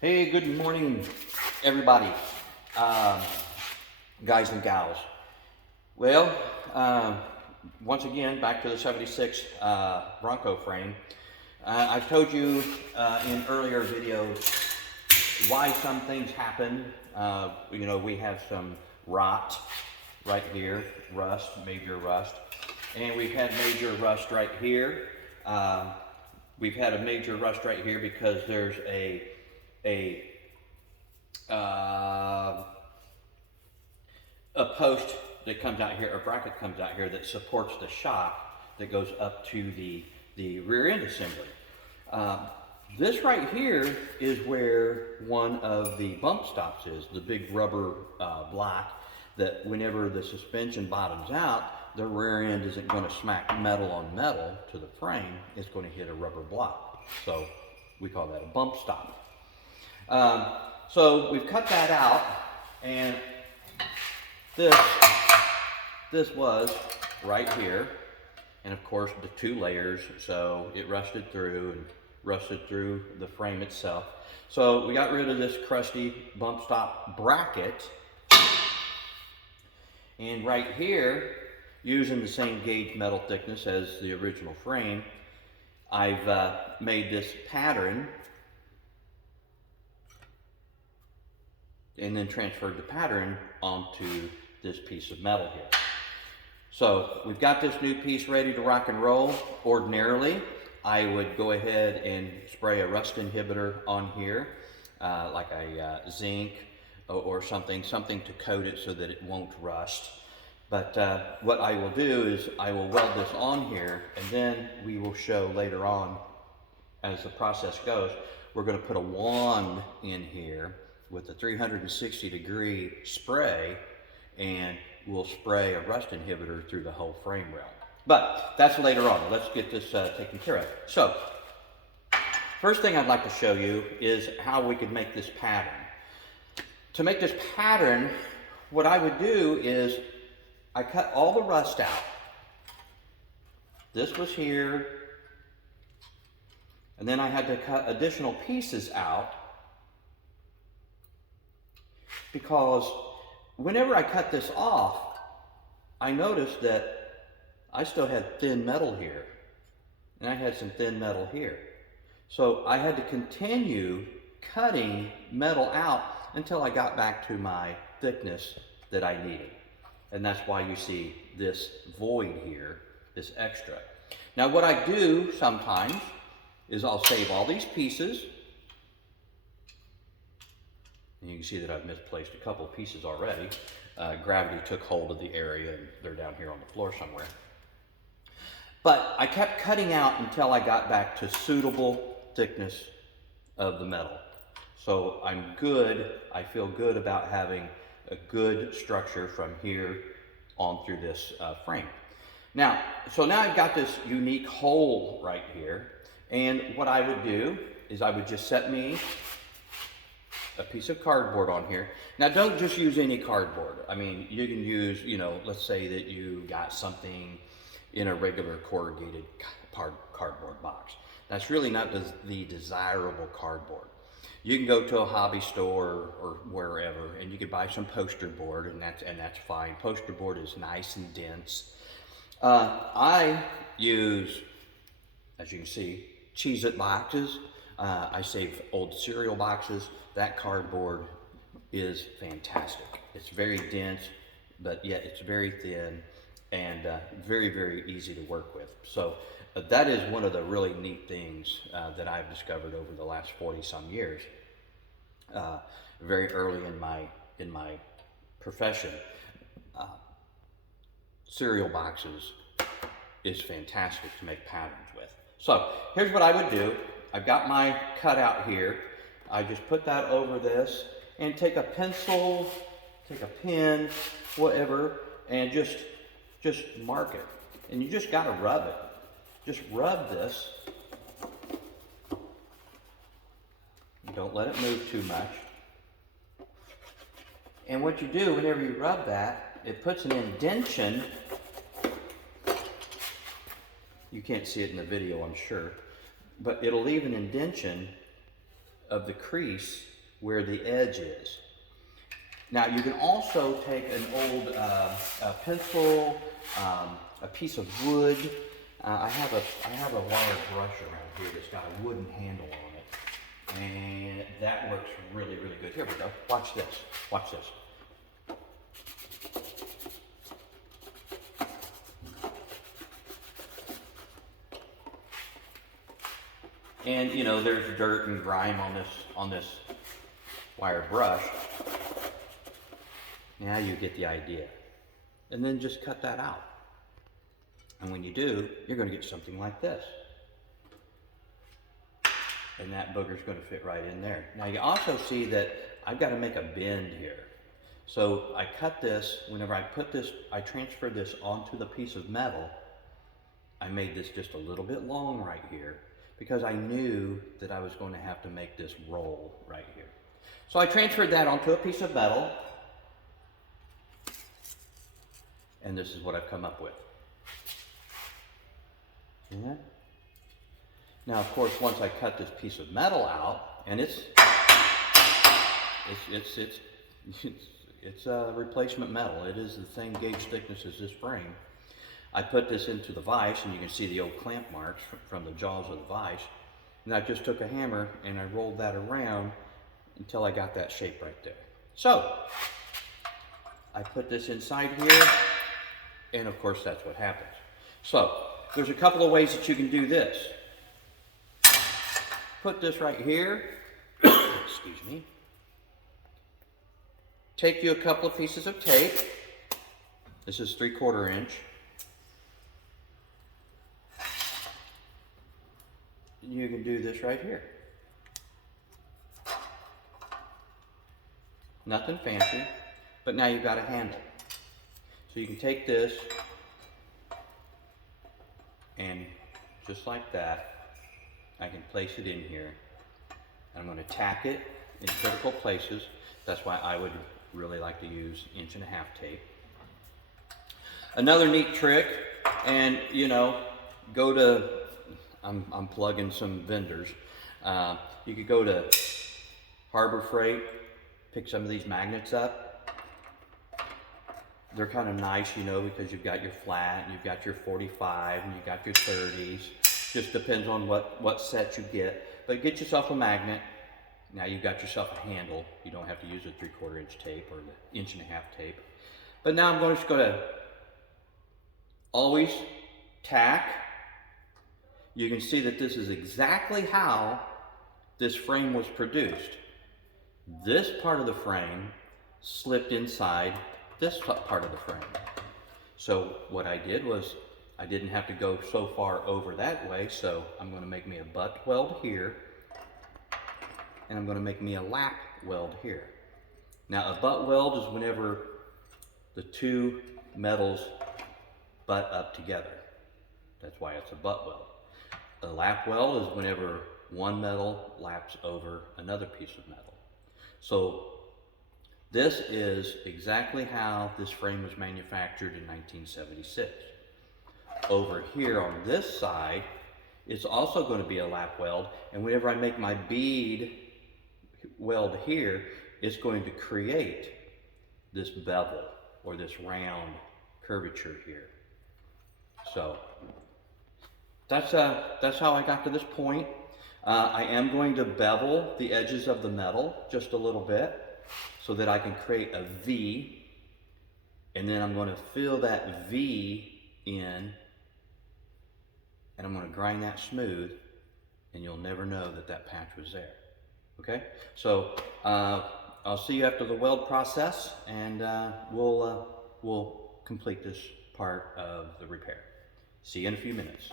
Hey, good morning, everybody, guys and gals. Well, once again, back to the 76 Bronco frame. I've told you in earlier videos why some things happen. We have some rot right here, rust, major rust. And we've had major rust right here. We've had a major rust right here because there's a post that comes out here, a bracket comes out here that supports the shock that goes up to the rear end assembly. This right here is where one of the bump stops is, the big rubber block that whenever the suspension bottoms out, the rear end isn't going to smack metal on metal to the frame, it's going to hit a rubber block. So we call that a bump stop. So we've cut that out, and this was right here, and of course the two layers, so it rusted through the frame itself. So we got rid of this crusty bump stop bracket, and right here, using the same gauge metal thickness as the original frame, I've made this pattern and then transferred the pattern onto this piece of metal here. So we've got this new piece ready to rock and roll. Ordinarily, I would go ahead and spray a rust inhibitor on here, like a zinc or something to coat it so that it won't rust. But what I will do is I will weld this on here, and then we will show later on as the process goes. We're going to put a wand in here with a 360-degree spray, and we'll spray a rust inhibitor through the whole frame rail. But that's later on. Let's get this taken care of. So, first thing I'd like to show you is how we could make this pattern. To make this pattern, what I would do is I cut all the rust out. This was here, and then I had to cut additional pieces out, because whenever I cut this off, I noticed that I still had thin metal here, and I had some thin metal here. So I had to continue cutting metal out until I got back to my thickness that I needed. And that's why you see this void here, this extra. Now what I do sometimes is I'll save all these pieces. And you can see that I've misplaced a couple of pieces already. Gravity took hold of the area, and they're down here on the floor somewhere. But I kept cutting out until I got back to suitable thickness of the metal. So I'm good, I feel good about having a good structure from here on through this frame. Now, so now I've got this unique hole right here, and what I would do is I would just set me a piece of cardboard on here. Now don't just use any cardboard. I mean, you can use, let's say that you got something in a regular corrugated cardboard box. That's really not the desirable cardboard. You can go to a hobby store or wherever, and you can buy some poster board, and that's fine. Poster board is nice and dense. I use, as you can see, Cheez-It boxes. I save old cereal boxes. That cardboard is fantastic. It's very dense, but yet it's very thin and very, very easy to work with. So that is one of the really neat things that I've discovered over the last 40-some years. Very early in my profession, cereal boxes is fantastic to make patterns with. So here's what I would do. I've got my cutout here. I just put that over this and take a pencil, take a pen, whatever, and just mark it. And you just gotta rub it. Just rub this. Don't let it move too much. And what you do whenever you rub that, it puts an indentation. You can't see it in the video, I'm sure, but it'll leave an indentation of the crease where the edge is. Now you can also take an old pencil, a piece of wood. I have a wire brush around here that's got a wooden handle on it, and that works really, really good. Here we go. Watch this. Watch this. And you know, there's dirt and grime on this wire brush. Now you get the idea. And then just cut that out. And when you do, you're going to get something like this. And that booger's going to fit right in there. Now you also see that I've got to make a bend here. So I cut this, whenever I put this, I transferred this onto the piece of metal. I made this just a little bit long right here because I knew that I was going to have to make this roll right here. So I transferred that onto a piece of metal. And this is what I've come up with. See that? Now, of course, once I cut this piece of metal out, and it's replacement metal. It is the same gauge thickness as this frame. I put this into the vise, and you can see the old clamp marks from the jaws of the vise. And I just took a hammer and I rolled that around until I got that shape right there. So I put this inside here. And of course, that's what happens. So, there's a couple of ways that you can do this. Put this right here. Excuse me. Take you a couple of pieces of tape. This is 3/4 inch. You can do this right here. Nothing fancy, but now you've got a handle. So you can take this and just like that, I can place it in here. I'm going to tack it in critical places. That's why I would really like to use 1.5 inch tape. Another neat trick, and you know, go to, I'm plugging some vendors. You could go to Harbor Freight, pick some of these magnets up. They're kind of nice, you know, because you've got your flat, and you've got your 45, and you've got your 30s. Just depends on what set you get. But get yourself a magnet. Now you've got yourself a handle. You don't have to use a 3/4 inch tape or the 1.5 inch tape. But now I'm just going to always tack. You can see that this is exactly how this frame was produced. This part of the frame slipped inside this part of the frame. So what I did was I didn't have to go so far over that way, so I'm going to make me a butt weld here, and I'm going to make me a lap weld here. Now a butt weld is whenever the two metals butt up together. That's why it's a butt weld. A lap weld is whenever one metal laps over another piece of metal. So this is exactly how this frame was manufactured in 1976. Over here on this side, it's also going to be a lap weld, and whenever I make my bead weld here, it's going to create this bevel or this round curvature here. So that's how I got to this point. I am going to bevel the edges of the metal just a little bit, so that I can create a V, and then I'm going to fill that V in, and I'm going to grind that smooth, and you'll never know that that patch was there. Okay? So I'll see you after the weld process, and we'll complete this part of the repair. See you in a few minutes.